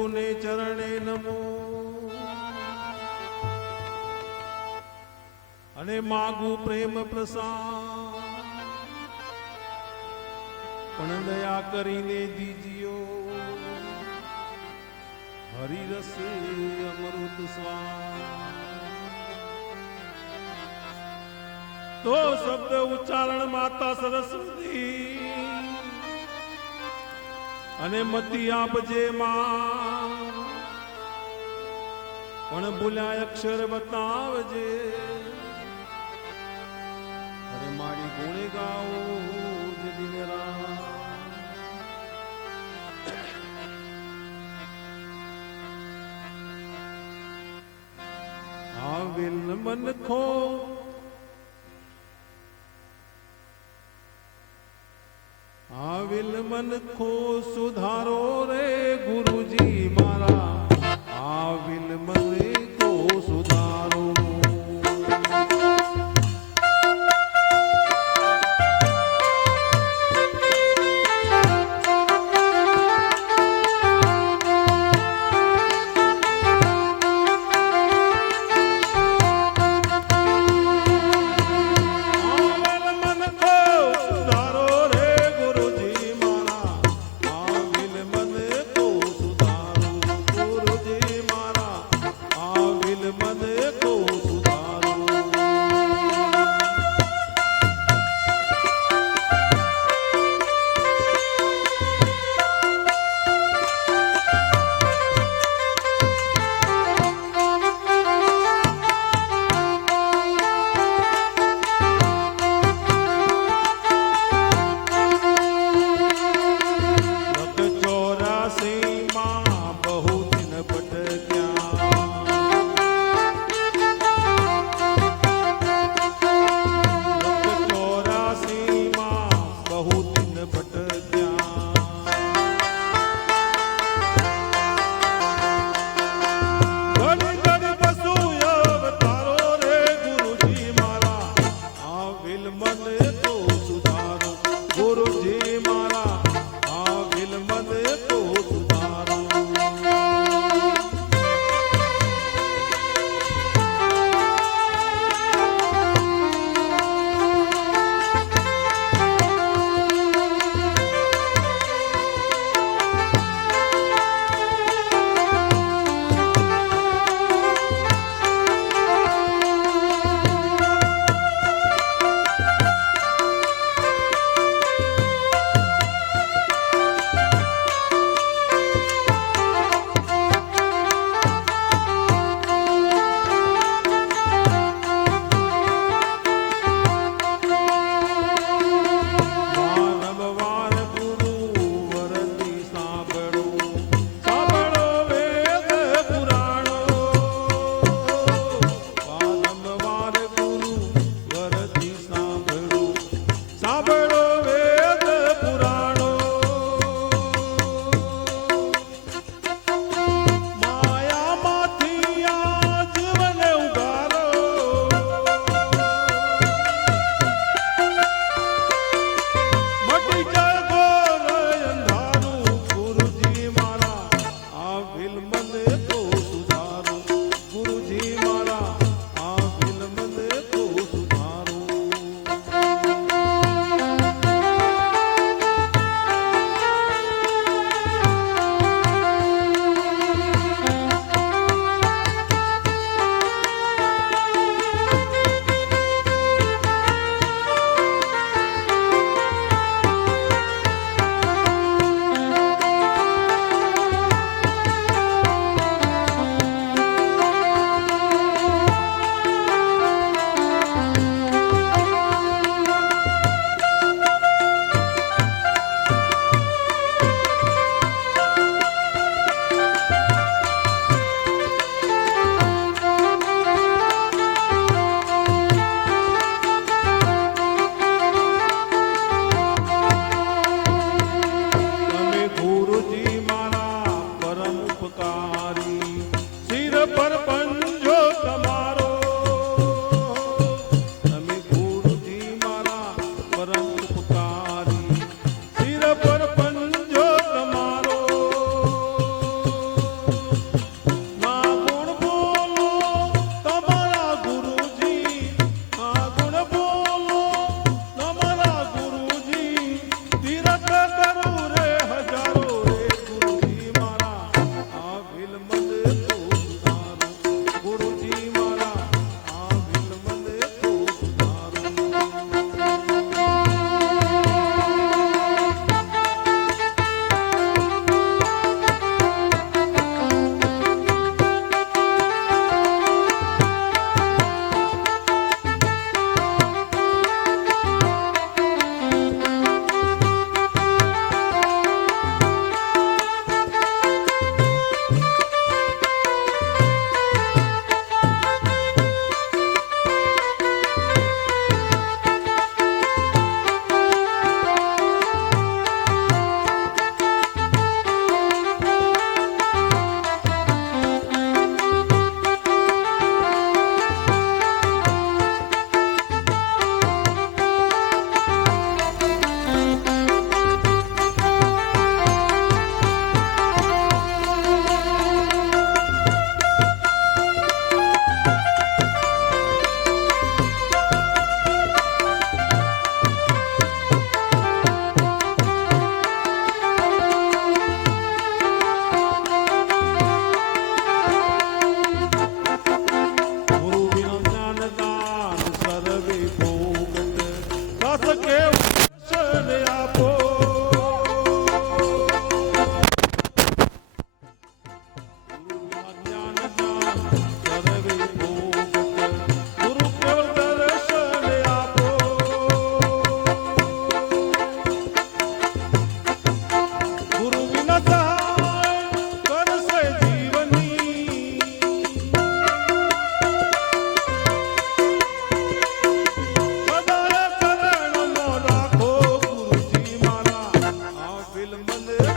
સદગુરુને ચરણે નમો. અને માગું પ્રેમ પ્રસાદ. પણ દયા કરીને દીજ્યો. હરિરસ અમૃત તો શબ્દ ઉચ્ચારણ માતા સરસ્વતી. અને મતી આપજે માં. પણ ભૂલ્યા અક્ષર બતાવજે. અરે મારી ગુણે ગાઓ. આવેલ મન ખો. આવેલ મન ખો, સુધારો રે ગુરુ. 嗯。